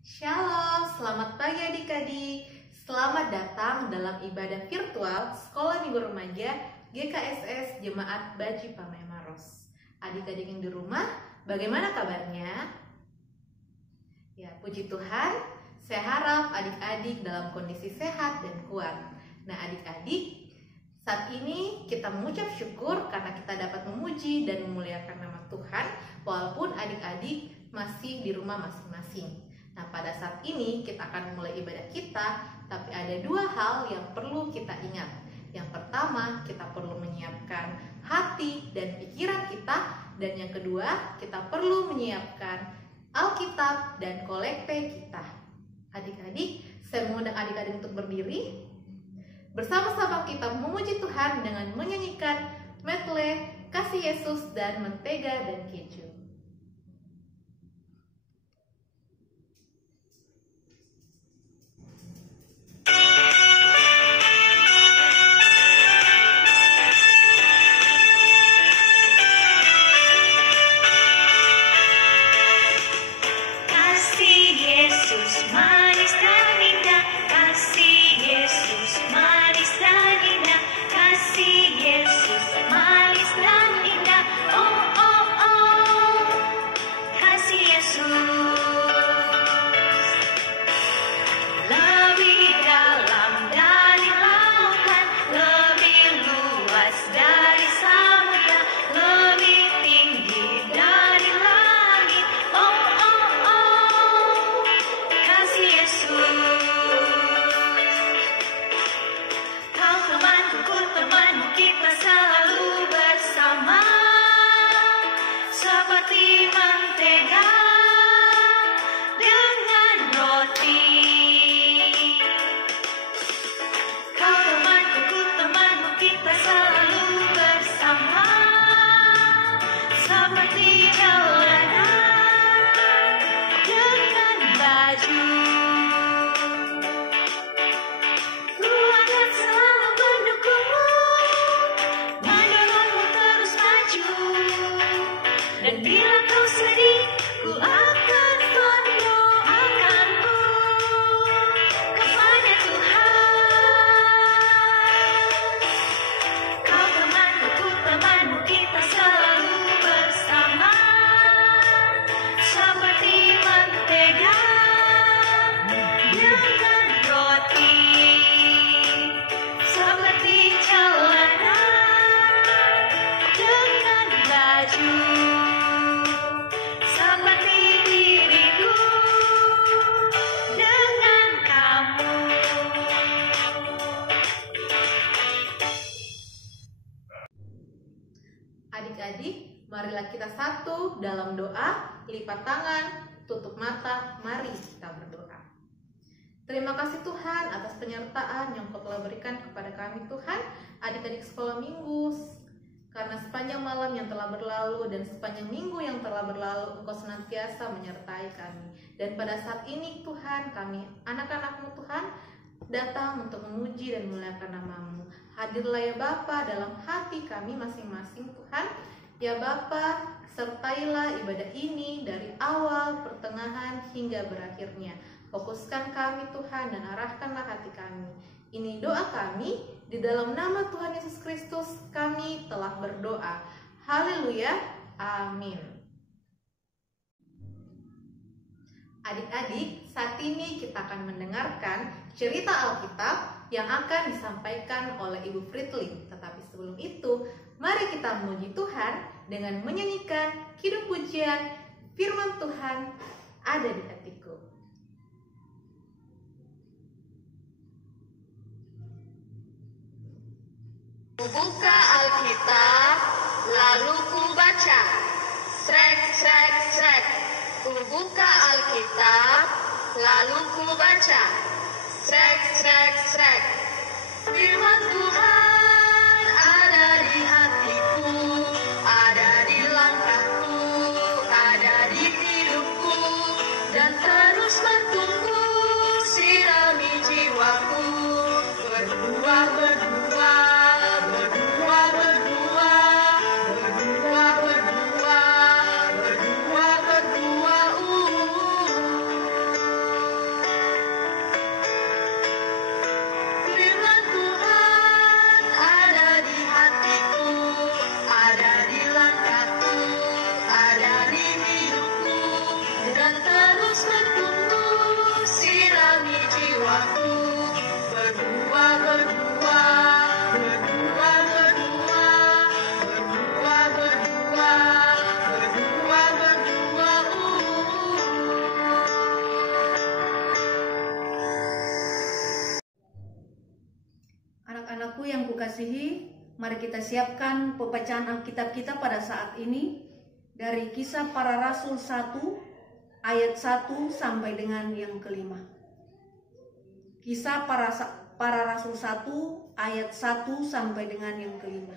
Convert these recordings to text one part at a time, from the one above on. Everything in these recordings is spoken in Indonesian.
Shalom, selamat pagi adik-adik. Selamat datang dalam ibadah virtual Sekolah Minggu Remaja GKSS Jemaat Baji Pamai Maros. Adik-adik yang di rumah, bagaimana kabarnya? Ya, puji Tuhan, saya harap adik-adik dalam kondisi sehat dan kuat. Nah, adik-adik, saat ini kita mengucap syukur karena kita dapat memuji dan memuliakan nama Tuhan walaupun adik-adik masih di rumah masing-masing. Nah, pada saat ini kita akan mulai ibadah kita, tapi ada dua hal yang perlu kita ingat. Yang pertama, kita perlu menyiapkan hati dan pikiran kita, dan yang kedua, kita perlu menyiapkan Alkitab dan kolekte kita. Adik-adik, saya mengundang adik-adik untuk berdiri. Bersama-sama kita memuji Tuhan dengan menyanyikan medley Kasih Yesus dan Mentega dan Keju. Adik-adik, marilah kita satu dalam doa, lipat tangan, tutup mata, mari kita berdoa. Terima kasih Tuhan atas penyertaan yang Kau telah berikan kepada kami Tuhan, adik-adik sekolah minggu. Karena sepanjang malam yang telah berlalu dan sepanjang minggu yang telah berlalu, Engkau senantiasa menyertai kami. Dan pada saat ini Tuhan, kami anak-anak-Mu Tuhan, datang untuk memuji dan memuliakan nama-Mu. Hadirlah ya Bapa dalam hati kami masing-masing Tuhan. Ya Bapa, sertailah ibadah ini dari awal, pertengahan, hingga berakhirnya. Fokuskan kami Tuhan dan arahkanlah hati kami. Ini doa kami, di dalam nama Tuhan Yesus Kristus kami telah berdoa. Haleluya, amin. Adik-adik, saat ini kita akan mendengarkan cerita Alkitab yang akan disampaikan oleh Ibu Fritli. Tetapi sebelum itu, mari kita memuji Tuhan dengan menyanyikan kidung pujian Firman Tuhan ada di hatiku. Buka Alkitab, lalu ku baca. Srek, srek, srek. Ku buka Alkitab, lalu ku baca. Srek, srek, srek. Firman Tuhan ada di hatiku, ada di langkahku, ada di hidupku, dan terus bertumbuh sirami jiwaku. Berdua, berdua, berdua, berdua, berdua, berdua, berdua, berdua. yang kukasihi, mari kita siapkan pembacaan Alkitab kita pada saat ini dari Kisah Para Rasul 1 ayat 1 sampai dengan yang kelima. Kisah Para Rasul 1 ayat 1 sampai dengan yang kelima.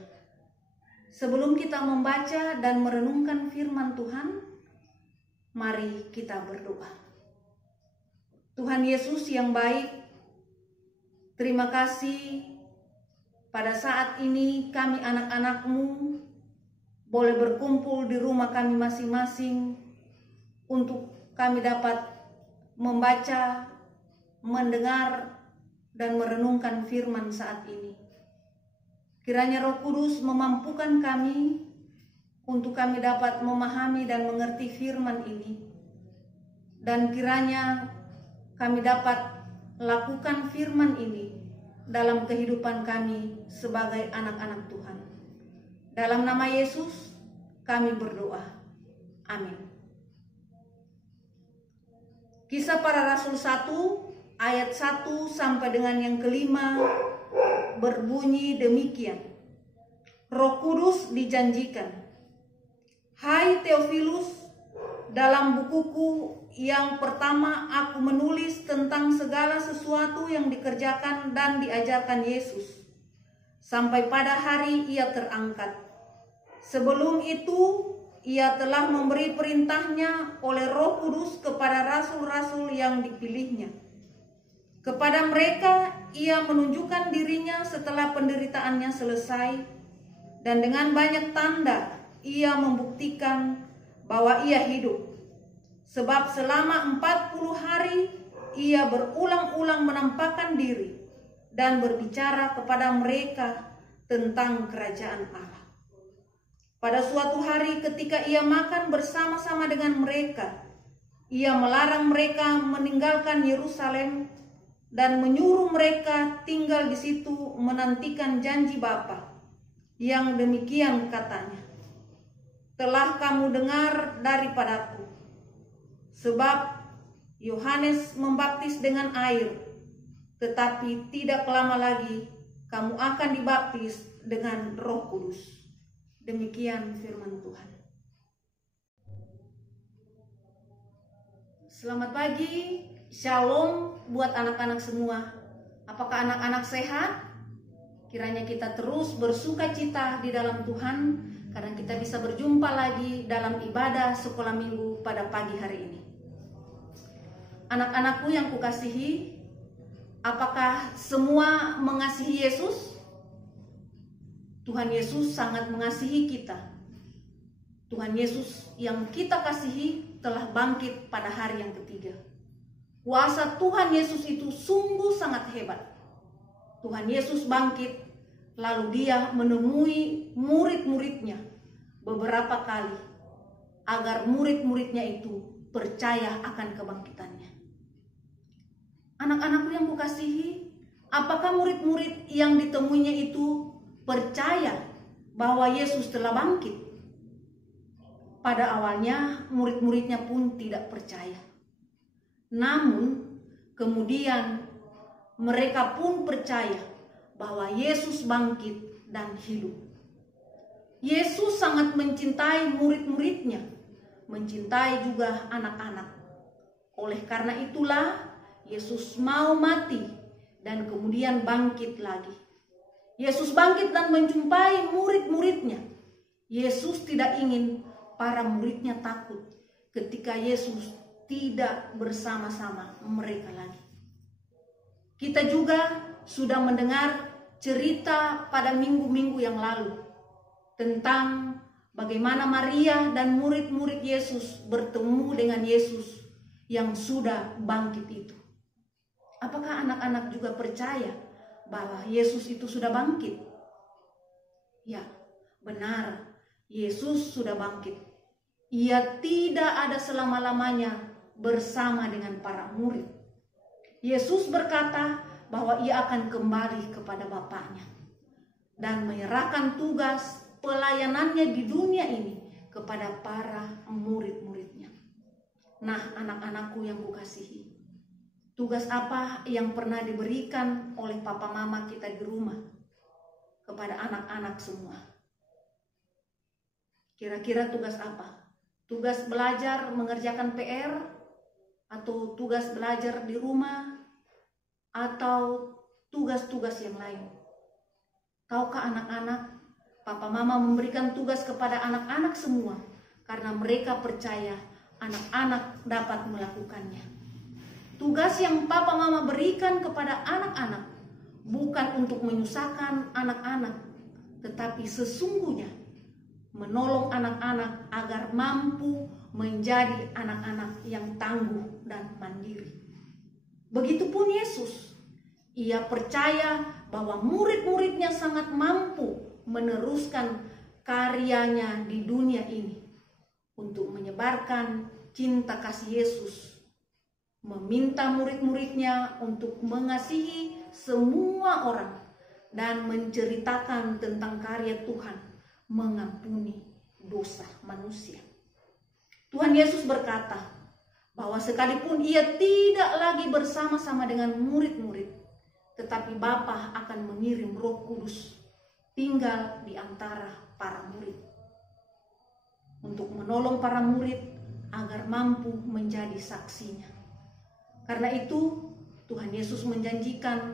Sebelum kita membaca dan merenungkan firman Tuhan, mari kita berdoa. Tuhan Yesus yang baik, terima kasih pada saat ini kami anak-anak-Mu boleh berkumpul di rumah kami masing-masing untuk kami dapat membaca, mendengar, dan merenungkan firman saat ini. Kiranya Roh Kudus memampukan kami untuk kami dapat memahami dan mengerti firman ini. Dan kiranya kami dapat lakukan firman ini dalam kehidupan kami sebagai anak-anak Tuhan. Dalam nama Yesus kami berdoa. Amin. Kisah Para Rasul 1 ayat 1 sampai dengan yang kelima berbunyi demikian. Roh Kudus dijanjikan. Hai Theophilus, dalam bukuku yang pertama aku menulis tentang segala sesuatu yang dikerjakan dan diajarkan Yesus sampai pada hari ia terangkat. Sebelum itu ia telah memberi perintahnya oleh Roh Kudus kepada rasul-rasul yang dipilihnya. Kepada mereka ia menunjukkan dirinya setelah penderitaannya selesai, dan dengan banyak tanda ia membuktikan bahwa ia hidup. Sebab selama 40 hari ia berulang-ulang menampakkan diri dan berbicara kepada mereka tentang kerajaan Allah. Pada suatu hari ketika ia makan bersama-sama dengan mereka, ia melarang mereka meninggalkan Yerusalem dan menyuruh mereka tinggal di situ menantikan janji Bapa. Yang demikian katanya, telah kamu dengar daripadaku, sebab Yohanes membaptis dengan air, tetapi tidak lama lagi kamu akan dibaptis dengan Roh Kudus. Demikian firman Tuhan. Selamat pagi, shalom buat anak-anak semua. Apakah anak-anak sehat? Kiranya kita terus bersuka cita di dalam Tuhan, karena kita bisa berjumpa lagi dalam ibadah sekolah minggu pada pagi hari ini. Anak-anakku yang kukasihi, apakah semua mengasihi Yesus? Tuhan Yesus sangat mengasihi kita. Tuhan Yesus yang kita kasihi telah bangkit pada hari yang ketiga. Kuasa Tuhan Yesus itu sungguh sangat hebat. Tuhan Yesus bangkit, lalu dia menemui murid-muridnya beberapa kali agar murid-muridnya itu percaya akan kebangkitannya. Anak-anakku yang kukasihi, apakah murid-murid yang ditemuinya itu percaya bahwa Yesus telah bangkit? Pada awalnya murid-muridnya pun tidak percaya. Namun kemudian mereka pun percaya bahwa Yesus bangkit dan hidup. Yesus sangat mencintai murid-muridnya, mencintai juga anak-anak. Oleh karena itulah Yesus mau mati dan kemudian bangkit lagi. Yesus bangkit dan menjumpai murid-muridnya. Yesus tidak ingin para muridnya takut ketika Yesus tidak bersama-sama mereka lagi. Kita juga sudah mendengar cerita pada minggu-minggu yang lalu tentang bagaimana Maria dan murid-murid Yesus bertemu dengan Yesus yang sudah bangkit itu. Apakah anak-anak juga percaya bahwa Yesus itu sudah bangkit? Ya, benar. Yesus sudah bangkit. Ia tidak ada selama-lamanya bersama dengan para murid. Yesus berkata bahwa ia akan kembali kepada Bapaknya dan menyerahkan tugas pelayanannya di dunia ini kepada para murid-muridnya. Nah, anak-anakku yang kukasihi, tugas apa yang pernah diberikan oleh papa mama kita di rumah? kepada anak-anak semua. Kira-kira tugas apa? Tugas belajar mengerjakan PR, atau tugas belajar di rumah, atau tugas-tugas yang lain? Tahukah anak-anak, papa mama memberikan tugas kepada anak-anak semua karena mereka percaya anak-anak dapat melakukannya. Tugas yang papa mama berikan kepada anak-anak bukan untuk menyusahkan anak-anak, tetapi sesungguhnya menolong anak-anak agar mampu menjadi anak-anak yang tangguh dan mandiri. Begitupun Yesus, ia percaya bahwa murid-muridnya sangat mampu meneruskan karyanya di dunia ini untuk menyebarkan cinta kasih Yesus, meminta murid-muridnya untuk mengasihi semua orang dan menceritakan tentang karya Tuhan mengampuni dosa manusia. Tuhan Yesus berkata bahwa sekalipun ia tidak lagi bersama-sama dengan murid-murid, tetapi Bapa akan mengirim Roh Kudus tinggal di antara para murid untuk menolong para murid agar mampu menjadi saksinya. Karena itu Tuhan Yesus menjanjikan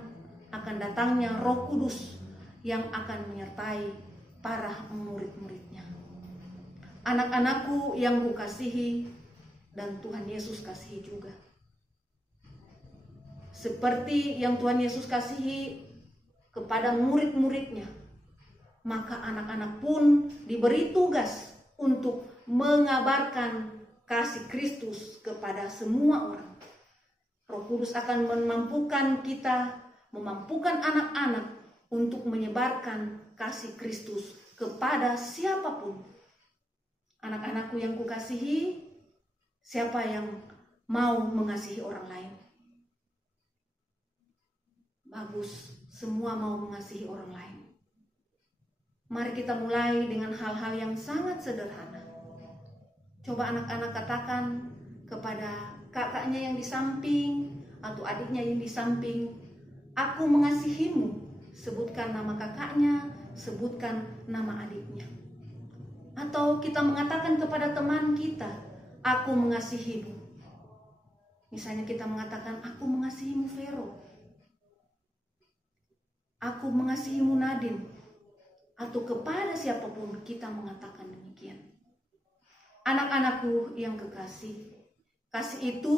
akan datangnya Roh Kudus yang akan menyertai para murid-muridnya. Anak-anakku yang kukasihi dan Tuhan Yesus kasihi juga. Seperti yang Tuhan Yesus kasihi kepada murid-muridnya, maka anak-anak pun diberi tugas untuk mengabarkan kasih Kristus kepada semua orang. Roh Kudus akan memampukan kita, memampukan anak-anak untuk menyebarkan kasih Kristus kepada siapapun. Anak-anakku yang kukasihi, siapa yang mau mengasihi orang lain? Bagus, semua mau mengasihi orang lain. Mari kita mulai dengan hal-hal yang sangat sederhana. Coba anak-anak katakan kepada kakaknya yang di samping atau adiknya yang di samping, "Aku mengasihimu." Sebutkan nama kakaknya, sebutkan nama adiknya. Atau kita mengatakan kepada teman kita, "Aku mengasihimu." Misalnya kita mengatakan, "Aku mengasihimu Vero." "Aku mengasihimu Nadine." Atau kepada siapapun kita mengatakan demikian. Anak-anakku yang kekasih, kasih itu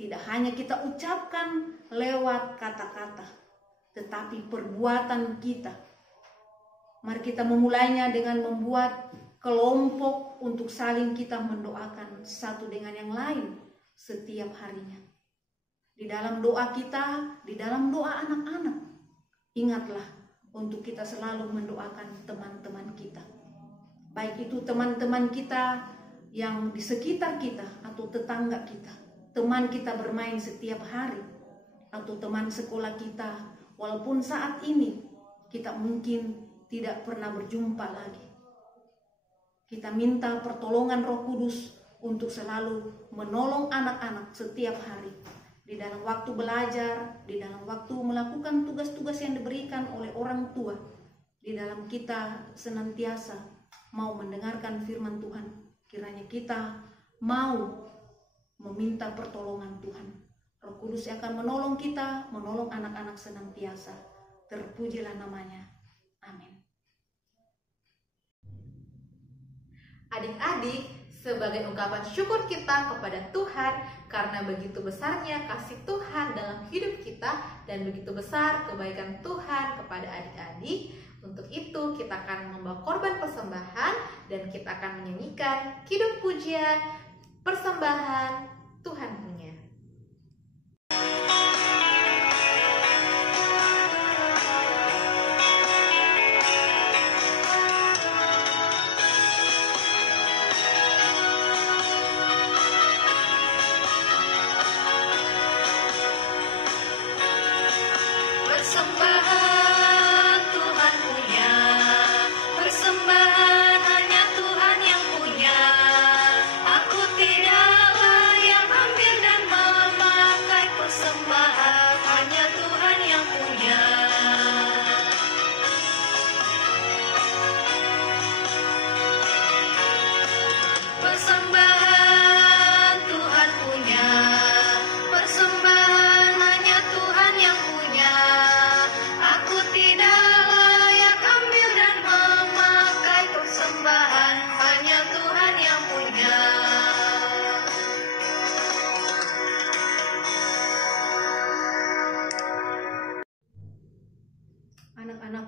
tidak hanya kita ucapkan lewat kata-kata, tetapi perbuatan kita. Mari kita memulainya dengan membuat kelompok untuk saling kita mendoakan satu dengan yang lain setiap harinya. Di dalam doa kita, di dalam doa anak-anak, ingatlah untuk kita selalu mendoakan teman-teman kita. Baik itu teman-teman kita yang di sekitar kita atau tetangga kita, teman kita bermain setiap hari, atau teman sekolah kita, walaupun saat ini kita mungkin tidak pernah berjumpa lagi. Kita minta pertolongan Roh Kudus untuk selalu menolong anak-anak setiap hari. Di dalam waktu belajar, di dalam waktu melakukan tugas-tugas yang diberikan oleh orang tua. Di dalam kita senantiasa mau mendengarkan firman Tuhan. Kiranya kita mau meminta pertolongan Tuhan. Roh Kudus akan menolong kita, menolong anak-anak senantiasa. Terpujilah namanya. Amin. Adik-adik, sebagai ungkapan syukur kita kepada Tuhan karena begitu besarnya kasih Tuhan dalam hidup kita dan begitu besar kebaikan Tuhan kepada adik-adik, untuk itu kita akan membawa korban persembahan dan kita akan menyanyikan kidung pujian persembahan Tuhan punya. Persembahan Tuhan punya, persembahan hanya Tuhan yang punya. Aku tidak layak ambil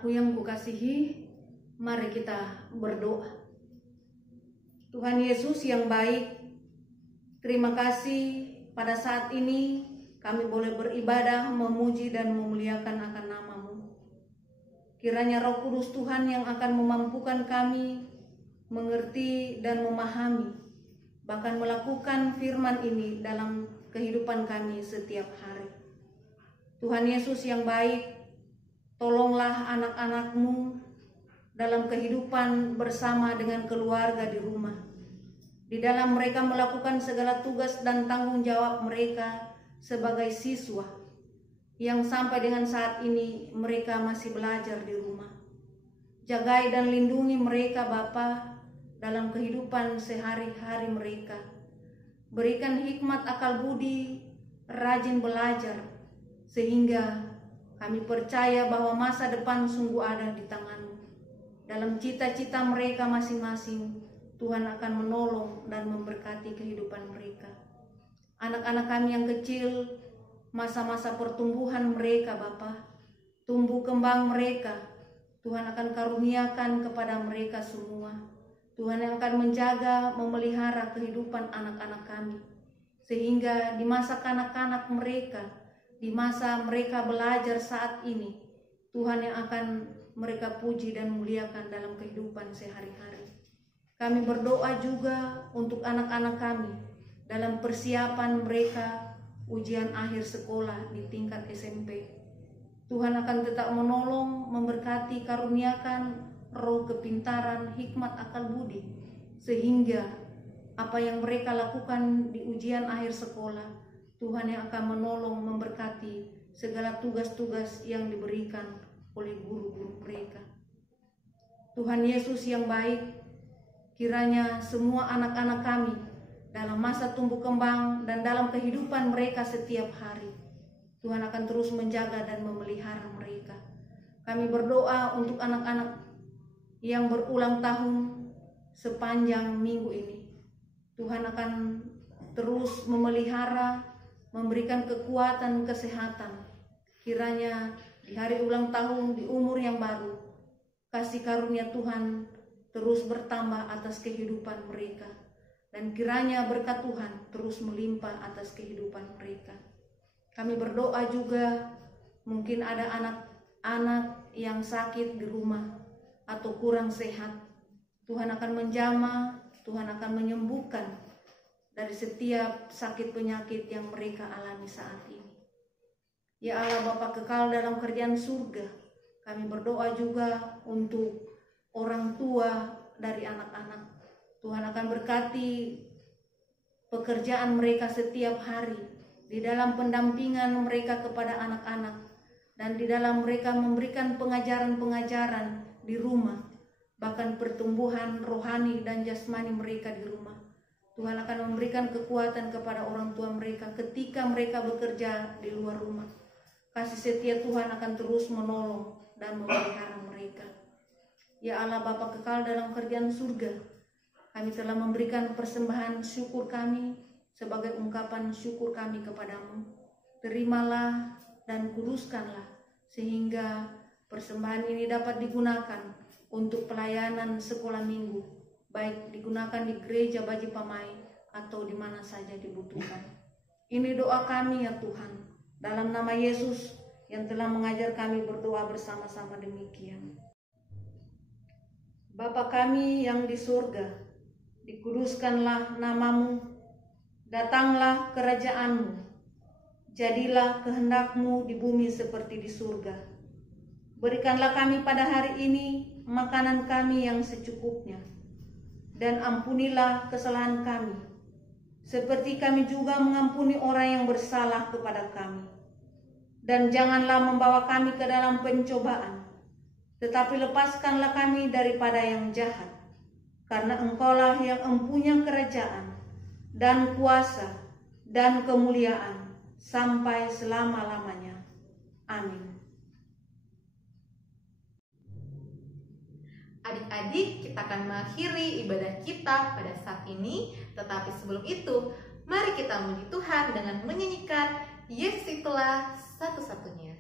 Anak-anakku yang kukasihi, mari kita berdoa. Tuhan Yesus yang baik, terima kasih pada saat ini kami boleh beribadah, memuji dan memuliakan akan nama-Mu. Kiranya Roh Kudus Tuhan yang akan memampukan kami mengerti dan memahami, bahkan melakukan firman ini dalam kehidupan kami setiap hari. Tuhan Yesus yang baik, tolonglah anak-anak-Mu dalam kehidupan bersama dengan keluarga di rumah. Di dalam mereka melakukan segala tugas dan tanggung jawab mereka sebagai siswa yang sampai dengan saat ini mereka masih belajar di rumah. Jagai dan lindungi mereka Bapa dalam kehidupan sehari-hari mereka. Berikan hikmat akal budi, rajin belajar, sehingga kami percaya bahwa masa depan sungguh ada di tangan-Mu. Dalam cita-cita mereka masing-masing, Tuhan akan menolong dan memberkati kehidupan mereka. Anak-anak kami yang kecil, masa-masa pertumbuhan mereka Bapa, tumbuh kembang mereka, Tuhan akan karuniakan kepada mereka semua. Tuhan yang akan menjaga, memelihara kehidupan anak-anak kami, sehingga di masa kanak-kanak mereka, di masa mereka belajar saat ini, Tuhan yang akan mereka puji dan muliakan dalam kehidupan sehari-hari. Kami berdoa juga untuk anak-anak kami dalam persiapan mereka ujian akhir sekolah di tingkat SMP. Tuhan akan tetap menolong, memberkati, karuniakan roh kepintaran, hikmat akal budi, sehingga apa yang mereka lakukan di ujian akhir sekolah, Tuhan yang akan menolong, memberkati segala tugas-tugas yang diberikan oleh guru-guru mereka. Tuhan Yesus yang baik, kiranya semua anak-anak kami dalam masa tumbuh kembang dan dalam kehidupan mereka setiap hari, Tuhan akan terus menjaga dan memelihara mereka. Kami berdoa untuk anak-anak yang berulang tahun sepanjang minggu ini. Tuhan akan terus memelihara, memberikan kekuatan, kesehatan. Kiranya di hari ulang tahun, di umur yang baru, kasih karunia Tuhan terus bertambah atas kehidupan mereka. Dan kiranya berkat Tuhan terus melimpah atas kehidupan mereka. Kami berdoa juga, mungkin ada anak-anak yang sakit di rumah atau kurang sehat. Tuhan akan menjamah, Tuhan akan menyembuhkan dari setiap sakit penyakit yang mereka alami saat ini. Ya Allah Bapa kekal dalam kerjaan surga, kami berdoa juga untuk orang tua dari anak-anak. Tuhan akan berkati pekerjaan mereka setiap hari, di dalam pendampingan mereka kepada anak-anak, dan di dalam mereka memberikan pengajaran-pengajaran di rumah, bahkan pertumbuhan rohani dan jasmani mereka di rumah. Tuhan akan memberikan kekuatan kepada orang tua mereka ketika mereka bekerja di luar rumah. Kasih setia Tuhan akan terus menolong dan memelihara mereka. Ya Allah Bapa kekal dalam kerjaan surga, kami telah memberikan persembahan syukur kami sebagai ungkapan syukur kami kepadamu. Terimalah dan kuduskanlah, sehingga persembahan ini dapat digunakan untuk pelayanan sekolah minggu, baik digunakan di gereja Baji Pamai atau di mana saja dibutuhkan. Ini doa kami ya Tuhan, dalam nama Yesus yang telah mengajar kami berdoa bersama-sama demikian. Bapa kami yang di surga, dikuduskanlah nama-Mu, datanglah kerajaan-Mu, jadilah kehendak-Mu di bumi seperti di surga. Berikanlah kami pada hari ini makanan kami yang secukupnya, dan ampunilah kesalahan kami, seperti kami juga mengampuni orang yang bersalah kepada kami. Dan janganlah membawa kami ke dalam pencobaan, tetapi lepaskanlah kami daripada yang jahat. Karena Engkaulah yang empunya kerajaan, dan kuasa, dan kemuliaan, sampai selama-lamanya. Amin. Adik-adik, kita akan mengakhiri ibadah kita pada saat ini. Tetapi sebelum itu, mari kita memuji Tuhan dengan menyanyikan Yesus itulah satu-satunya.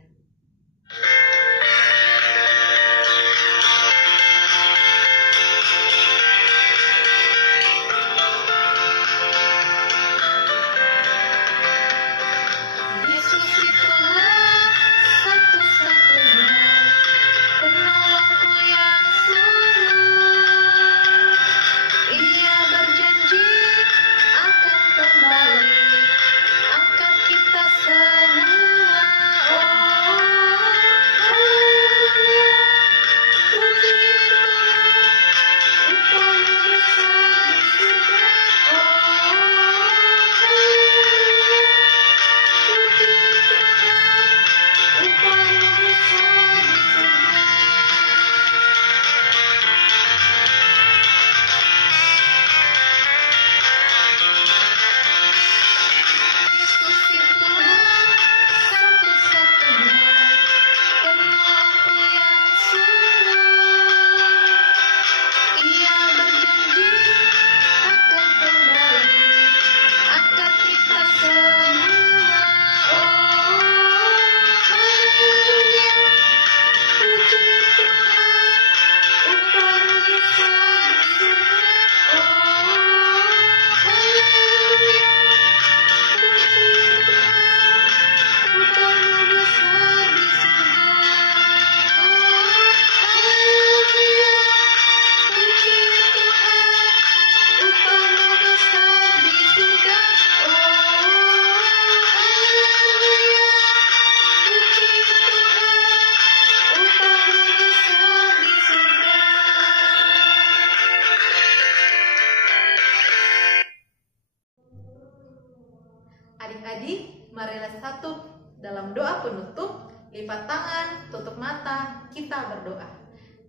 marilah satu dalam doa penutup, lipat tangan, tutup mata, kita berdoa.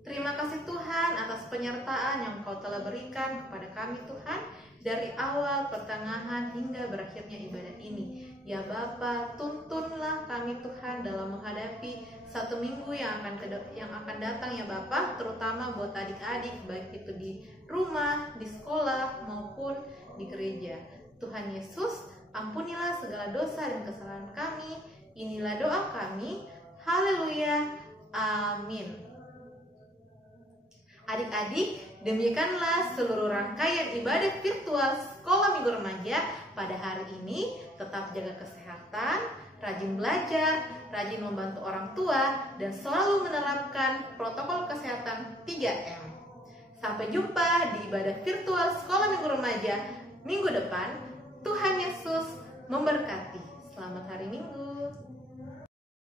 Terima kasih Tuhan atas penyertaan yang Engkau telah berikan kepada kami Tuhan, dari awal, pertengahan, hingga berakhirnya ibadah ini. Ya Bapa, tuntunlah kami Tuhan dalam menghadapi satu minggu yang akan datang ya Bapa, terutama buat adik-adik, baik itu di rumah, di sekolah, maupun di gereja. Tuhan Yesus, ampunilah segala dosa dan kesalahan kami. Inilah doa kami. Haleluya. Amin. Adik-adik, demikianlah seluruh rangkaian ibadah virtual Sekolah Minggu Remaja pada hari ini. Tetap jaga kesehatan, rajin belajar, rajin membantu orang tua, dan selalu menerapkan protokol kesehatan 3M. Sampai jumpa di ibadah virtual Sekolah Minggu Remaja minggu depan. Tuhan Yesus memberkati.